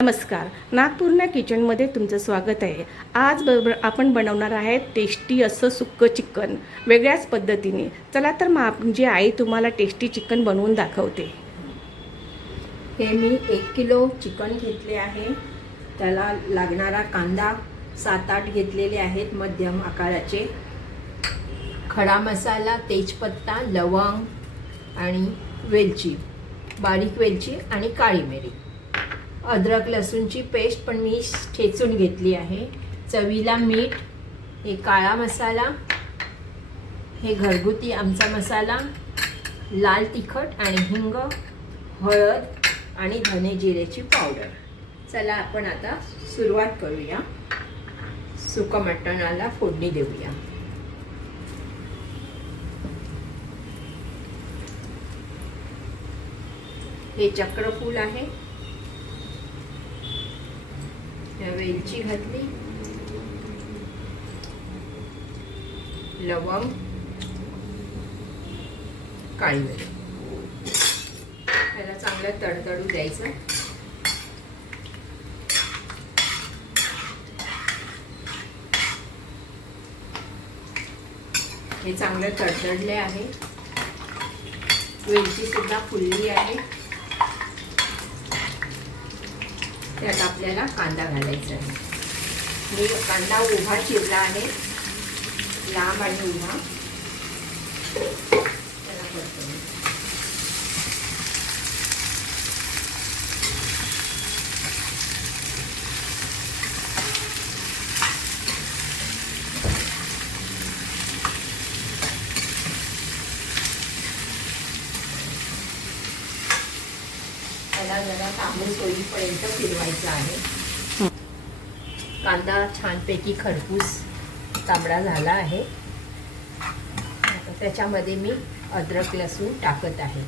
नमस्कार, नागपूर्णा किचनमध्ये तुमचं स्वागत आहे। आज आपण बनवणार आहे टेस्टी असं सुक्कं चिकन वेगळ्याच पद्धतीने। चला तर मग माझी आई तुम्हाला टेस्टी चिकन बनवून दाखवते। हे मी 1 किलो चिकन घेतले आहे। त्याला लागणारा कांदा 7-8 घेतलेले आहेत मध्यम आकाराचे। खडा मसाला, तेजपत्ता, लवंग आणि वेलची, बारीक वेलची आणि काळी मिरी। अद्रक लसूणची पेस्ट पण मी ठेचून घेतली आहे। चवीला मीठ, हे काळा मसाला, हे घरगुती आमचा मसाला, लाल तिखट आणि हिंग, हळद आणि धने जिरेची पावडर। चला आपण आता सुरुवात करूया। सुक्का मटणाला फोडणी देऊया। हे चक्रफूल आहे, वेलची घातली, लवंग, काळी मिरी। त्याला चांगलं तडतडू द्यायचं। हे चांगलं तडतडले आहे। वेलची सुद्धा फुलली आहे। त्यात आपल्याला कांदा घालायचा आहे। मी कांदा उभा चिरला आहे, लांब आणि उभा। त्याला परतवूया। त्याला जरा तांबूस होईपर्यंत फिरवायचं आहे। कांदा छानपैकी खरपूस तांबडा झाला आहे। आता त्याच्यामध्ये मी अद्रक लसूण टाकत आहे।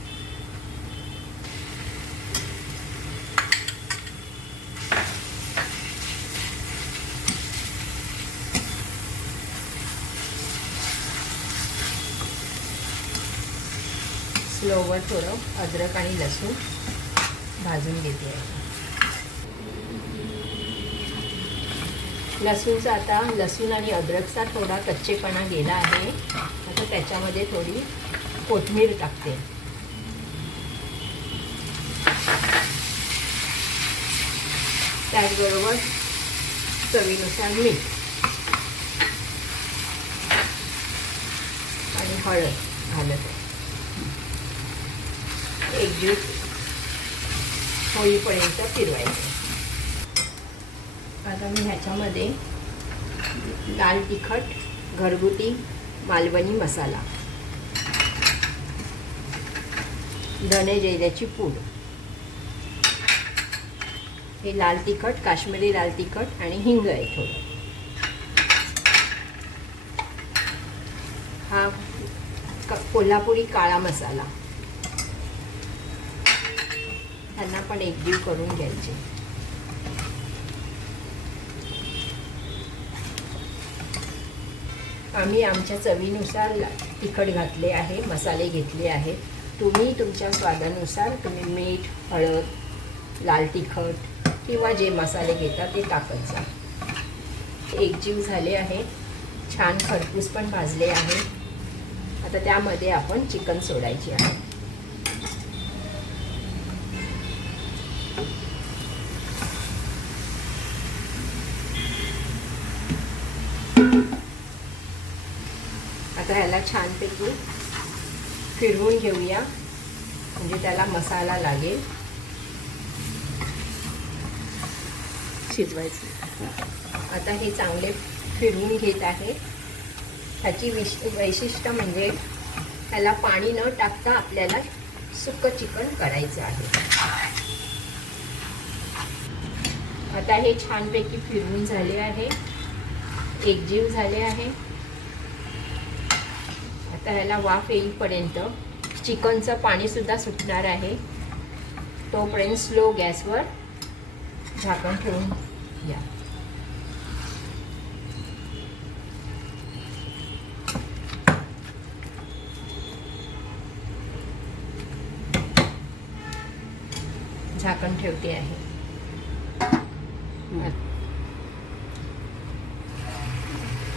स्लोवर थोडं अद्रक आणि लसूण भाजून घेते आहे। लसूणचा आता लसूण आणि अद्रकचा थोडा कच्चेपणा गेला आहे। आता त्याच्यामध्ये थोडी कोथिंबीर टाकते। त्याचबरोबर चवीनुसार मीठ आणि हळद घालत आहे। एकजीव होईपर्यंत फिरवायचं। आता मी ह्याच्यामध्ये लाल तिखट, घरगुती मालवणी मसाला, धने जिऱ्याची पूड, हे लाल तिखट, काश्मीरी लाल तिखट आणि हिंग आहे थोडं। हा कोल्हापुरी काळा मसाला, त्यांना पण एकजीव करून घ्यायचे। आम्ही आमच्या चवीनुसार तिखट घातले आहे, मसाले घेतले आहेत। तुम्ही तुमच्या स्वादानुसार तुम्ही मीठ, हळद, लाल तिखट किंवा जे मसाले घेता ते टाकत जा। एकजीव झाले आहे, छान खरपूस पण भाजले आहे। आता त्यामध्ये आपण चिकन सोडायचे आहे। आता ह्याला छानपैकी फिरवून घेऊया, म्हणजे त्याला मसाला लागेल। शिजवायचं। आता हे चांगले फिरवून घेत आहे। ह्याची वैशिष्ट्य म्हणजे ह्याला पाणी न टाकता आपल्याला सुक्कं चिकन करायचं आहे। आता हे छानपैकी फिरवून झाले आहे, एकजीव झाले आहे। आता ह्याला वाफ येईपर्यंत चिकनचं पाणी सुद्धा सुटणार आहे। तोपर्यंत स्लो गॅसवर झाकण ठेवून घ्या। झाकण ठेवते आहे।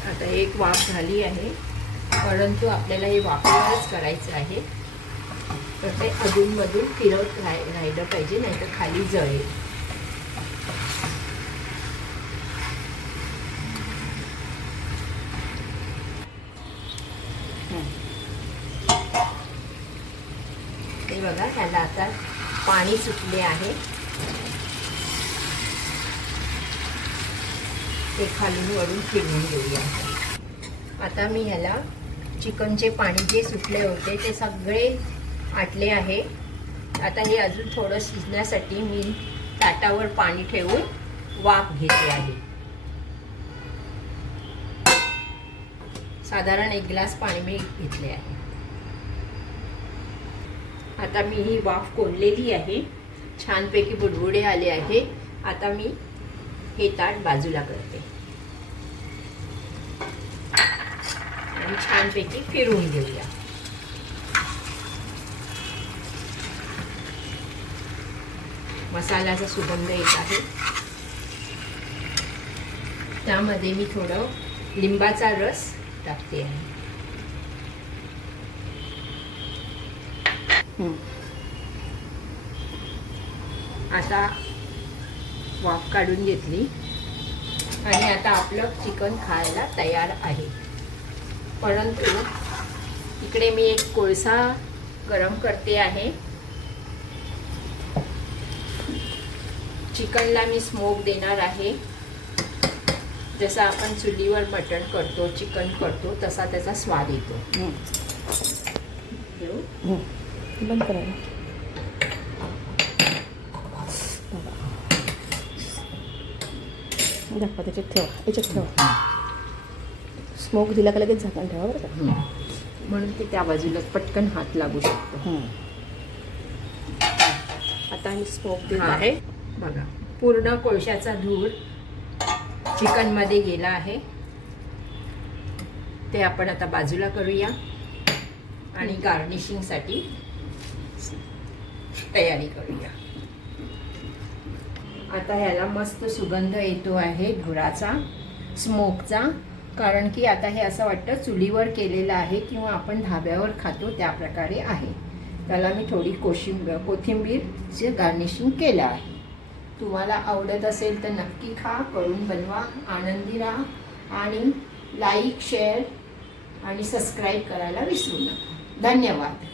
आता एक वाफ झाली आहे, परंतु आपल्याला हे वाफेवरच करायचं आहे. तर ते अधूनमधून फिरवत राहिलं पाहिजे, नाही तर खाली जळेल. हे बघा, ह्याला आता पाणी सुटले आहे. ते खालून वरून फिरवून घेऊया. आता मी ह्याला चिकनचे पाणी जे सुटले होते ते सगळे आटले आहे. आता हे अजून थोडं शिजण्यासाठी मी ताटावर पाणी ठेवून वाफ घेते आहे. साधारण 1 ग्लास पाणी मी घेतले आहे. आता मी ही वाफ कोरलेली आहे, छानपैकी बुडबुडे आले आहे. आता मी हे ताट बाजूला करते आणि छानपैकी फिरवून घेऊया. मसाल्याचा सुगंध येत आहे. त्यामध्ये मी थोडं लिंबाचा रस टाकते आहे. आता वाफ काढून घेतली आणि आता आपलं चिकन खायला तयार आहे. परंतु इकडे मी एक कोळसा गरम करते आहे. चिकनला मी स्मोक देणार आहे. जसं आपण चुलीवर मटण करतो, चिकन करतो, तसा त्याचा स्वाद येतो. बंद करायला दाखवा, त्याच्यात ठेवा, याच्यात ठेवा. स्मोक दिला का लगेच झाकण ठेवा बरं का, म्हणून ते त्या बाजूला पटकन हात लागू शकतो. आता मी स्मोक देत आहे. बघा, पूर्ण कोळशाचा धूर चिकनमध्ये गेला आहे. ते आपण आता बाजूला करूया आणि गार्निशिंगसाठी तयारी करूया. आता ह्याला मस्त सुगंध येतो आहे धुराचा, स्मोकचा. कारण की आता हे असं वाटतं चुलीवर केलेलं आहे किंवा आपण धाब्यावर खातो त्या प्रकारे आहे. त्याला मी थोडी कोथिंबीरचे गार्निशिंग केलं आहे. तुम्हाला आवडत असेल तर नक्की खा, करून बनवा, आनंदी राहा आणि लाईक, शेअर आणि सबस्क्राईब करायला विसरू नका. धन्यवाद.